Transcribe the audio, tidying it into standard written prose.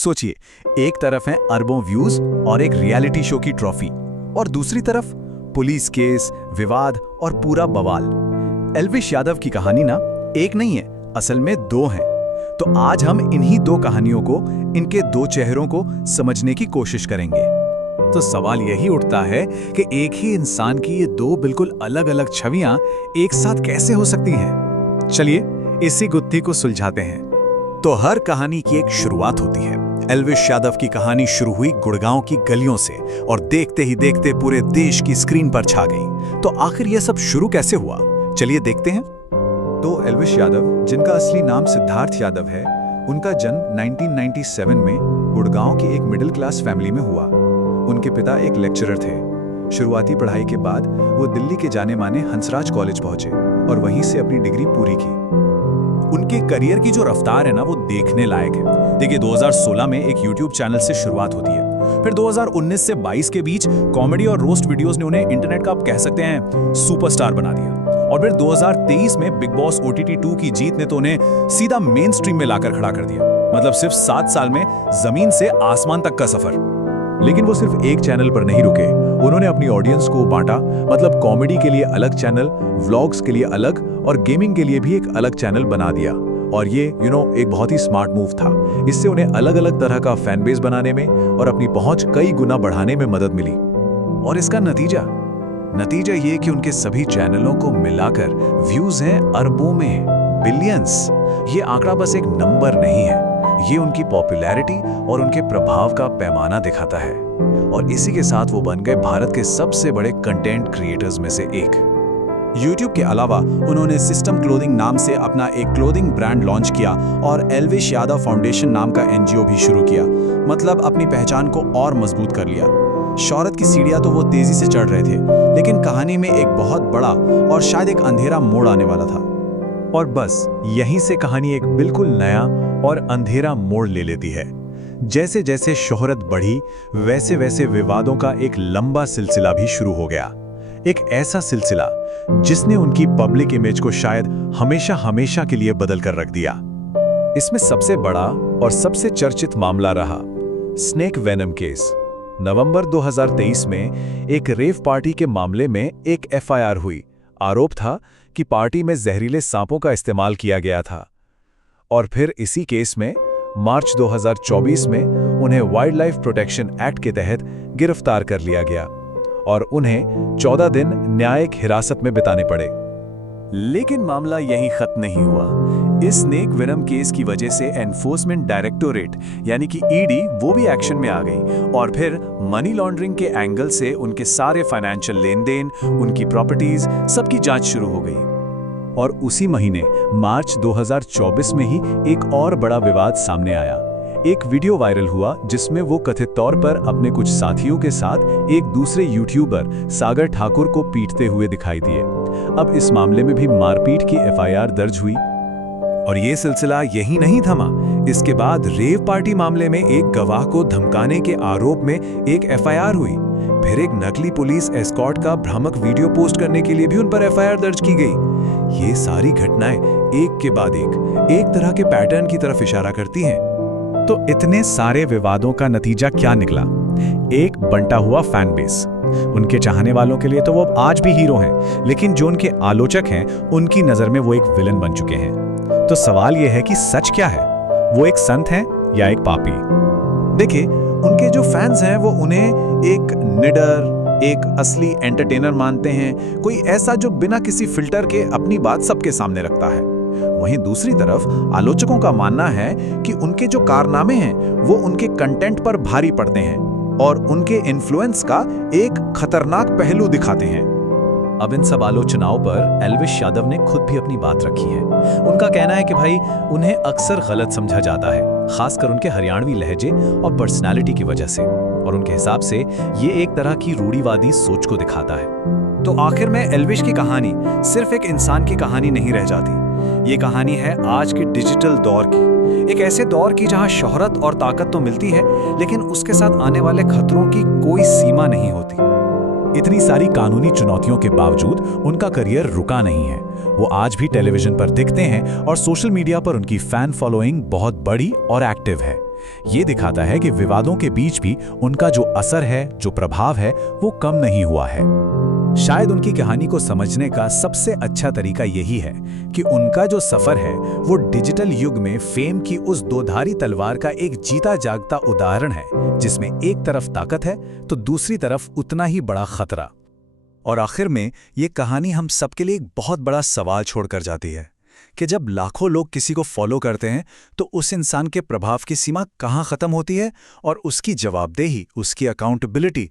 सोचिए, एक तरफ है अरबों व्यूज और एक रियलिटी शो की ट्रॉफी, और दूसरी तरफ पुलिस केस, विवाद और पूरा बवाल। एल्विश यादव की कहानी ना एक नहीं है, असल में दो हैं। तो आज हम इन्हीं दो कहानियों को, इनके दो चेहरों को समझने की कोशिश करेंगे। तो सवाल यही उठता है कि एक ही इंसान की ये दो बिल्कुल अलग अलग छवियां एक साथ कैसे हो सकती हैं? चलिए इसी गुत्थी को सुलझाते हैं। तो हर कहानी की एक शुरुआत होती है। एल्विश यादव की कहानी शुरू हुई गुड़गांव की गलियों से और देखते ही देखते पूरे देश की स्क्रीन पर छा गई। तो आखिर यह सब शुरू कैसे हुआ, चलिए देखते हैं। तो एल्विश यादव, जिनका असली नाम सिद्धार्थ यादव है, उनका जन्म 1997 में गुड़गांव की एक मिडिल क्लास फैमिली में हुआ। उनके पिता एक लेक्चरर थे। शुरुआती पढ़ाई के बाद वो दिल्ली के जाने माने हंसराज कॉलेज पहुंचे और वहीं से अपनी डिग्री पूरी की। उनके करियर की जो रफ्तार है ना, वो देखने लायक है। देखिए, 2016 में एक YouTube चैनल से शुरुआत होती है। फिर 2019 से 22 के बीच कॉमेडी और रोस्ट वीडियोस ने उन्हें इंटरनेट का, आप कह सकते हैं, सुपरस्टार बना दिया। और फिर 2023 में बिग बॉस OTT 2 की जीत ने तो उन्हें सीधा मेन स्ट्रीम में लाकर खड़ा कर दिया। मतलब सिर्फ 7 साल में जमीन से आसमान तक का सफर। लेकिन वो सिर्फ एक चैनल पर नहीं रुके, उन्होंने अपनी ऑडियंस को बांटा। मतलब कॉमेडी के लिए अलग चैनल, व्लॉग्स के लिए अलग और गेमिंग के लिए भी एक अलग चैनल बना दिया। और ये एक बहुत ही स्मार्ट मूव था। इससे उन्हें अलग अलग तरह का फैन बेस बनाने में और अपनी पहुंच कई गुना बढ़ाने में मदद मिली। और इसका नतीजा ये कि उनके सभी चैनलों को मिलाकर व्यूज हैं अरबों में, बिलियंस। ये आंकड़ा बस एक नंबर नहीं है, ये उनकी पॉपुलैरिटी और उनके प्रभाव का पैमाना दिखाता है। और इसी के साथ वो बन गए भारत के सबसे बड़े कंटेंट क्रिएटर्स में से एक। YouTube के अलावा उन्होंने सिस्टम क्लोथिंग नाम से अपना एक क्लोथिंग ब्रांड लॉन्च किया और एल्विश यादव फाउंडेशन नाम का NGO भी शुरू किया। मतलब अपनी पहचान को और मजबूत कर लिया। शोहरत की सीढ़ियां तो वो तेजी से चढ़ रहे थे, लेकिन कहानी में एक बहुत बड़ा और शायद एक अंधेरा मोड़ आने वाला था। और बस यहीं से कहानी एक बिल्कुल नया और अंधेरा मोड़ ले लेती है। जैसे जैसे शोहरत बढ़ी, वैसे वैसे विवादों का एक लंबा सिलसिला भी शुरू हो गया। एक ऐसा सिलसिला जिसने उनकी पब्लिक इमेज को शायद हमेशा हमेशा के लिए बदल कर रख दिया। इसमें सबसे बड़ा और सबसे चर्चित मामला रहा स्नेक वेनम केस। नवंबर 2023 में एक रेव पार्टी के मामले में एक FIR हुई। आरोप था कि पार्टी में जहरीले सांपों का इस्तेमाल किया गया था। और फिर इसी केस में मार्च 2024 में उन्हें वाइल्ड लाइफ प्रोटेक्शन एक्ट के तहत गिरफ्तार कर लिया गया और उन्हें 14 दिन न्यायिक हिरासत में बिताने पड़े। लेकिन मामला यहीं खत्म नहीं हुआ। इस स्नेक वेनम केस की वजह से एनफोर्समेंट डायरेक्टोरेट यानी कि ED वो भी एक्शन में आ गई और फिर मनी लॉन्ड्रिंग के एंगल से उनके सारे फाइनेंशियल लेन देन, उनकी प्रॉपर्टीज, सबकी जांच शुरू हो गई। और उसी महीने मार्च 2024 में ही एक और बड़ा विवाद सामने आया। एक वीडियो वायरल हुआ जिसमें वो कथित तौर पर अपने कुछ साथियों के साथ एक दूसरे यूट्यूबर सागर ठाकुर को पीटते हुए दिखाई दिए। अब इस मामले में भी मारपीट की FIR दर्ज हुई। और ये सिलसिला यही नहीं थमा। इसके बाद रेव पार्टी मामले में एक गवाह को धमकाने के आरोप में एक FIR हुई। फिर एक नकली पुलिस एस्कॉर्ट का भ्रामक वीडियो पोस्ट करने के लिए भी उन पर FIR दर्ज की गई। ये सारी घटनाएं एक के बाद एक तरह के पैटर्न की तरफ इशारा करती हैं। तो इतने सारे विवादों का नतीजा क्या निकला? एक बंटा हुआ फैन बेस। उनके चाहने वालों के लिए तो वो आज भी हीरो हैं, लेकिन जो उनके आलोचक हैं, उनकी नजर में वो एक विलन बन चुके हैं। तो सवाल ये है कि सच क्या है? वो एक संत हैं या एक पापी? देखिए, उनके जो फैंस हैं वो उन्हें एक निडर, एक असली एंटरटेनर मानते हैं, कोई ऐसा जो बिना किसी फिल्टर के अपनी बात सबके सामने रखता है। वहीं दूसरी तरफ आलोचकों का मानना है कि उनके जो कारनामे हैं वो उनके कंटेंट पर भारी पड़ते हैं और उनके इन्फ्लुएंस का एक खतरनाक पहलू दिखाते हैं। अब इन सब आलोचनाओं पर एल्विश यादव ने खुद भी अपनी बात रखी है। उनका कहना है कि भाई, उन्हें अक्सर गलत समझा जाता है, खासकर उनके हरियाणवी लहजे और पर्सनालिटी की वजह से। और उनके हिसाब से ये एक तरह की रूढ़िवादी सोच को दिखाता है। तो आखिर में एल्विश की कहानी सिर्फ एक इंसान की कहानी नहीं रह जाती। ये कहानी है आज के डिजिटल दौर की, एक ऐसे दौर की जहां शोहरत और ताकत तो मिलती है, लेकिन उसके साथ आने वाले खतरों की कोई सीमा नहीं होती। इतनी सारी कानूनी चुनौतियों के बावजूद उनका करियर रुका नहीं है। वो आज भी टेलीविजन पर दिखते हैं और सोशल मीडिया पर उनकी फैन फॉलोइंग बहुत बड़ी और एक्टिव है। ये दिखाता है कि विवादों के बीच भी उनका जो असर है, जो प्रभाव है, वो कम नहीं हुआ है। शायद उनकी कहानी को समझने का सबसे अच्छा तरीका यही है कि उनका जो सफर है वो डिजिटल युग में फेम की उस दोधारी तलवार का एक जीता जागता उदाहरण है, जिसमें एक तरफ ताकत है तो दूसरी तरफ उतना ही बड़ा खतरा। और आखिर में ये कहानी हम सबके लिए एक बहुत बड़ा सवाल छोड़कर जाती है कि जब लाखों लोग किसी को फॉलो करते हैं तो उस इंसान के प्रभाव की सीमा कहाँ खत्म होती है और उसकी जवाबदेही, उसकी अकाउंटेबिलिटी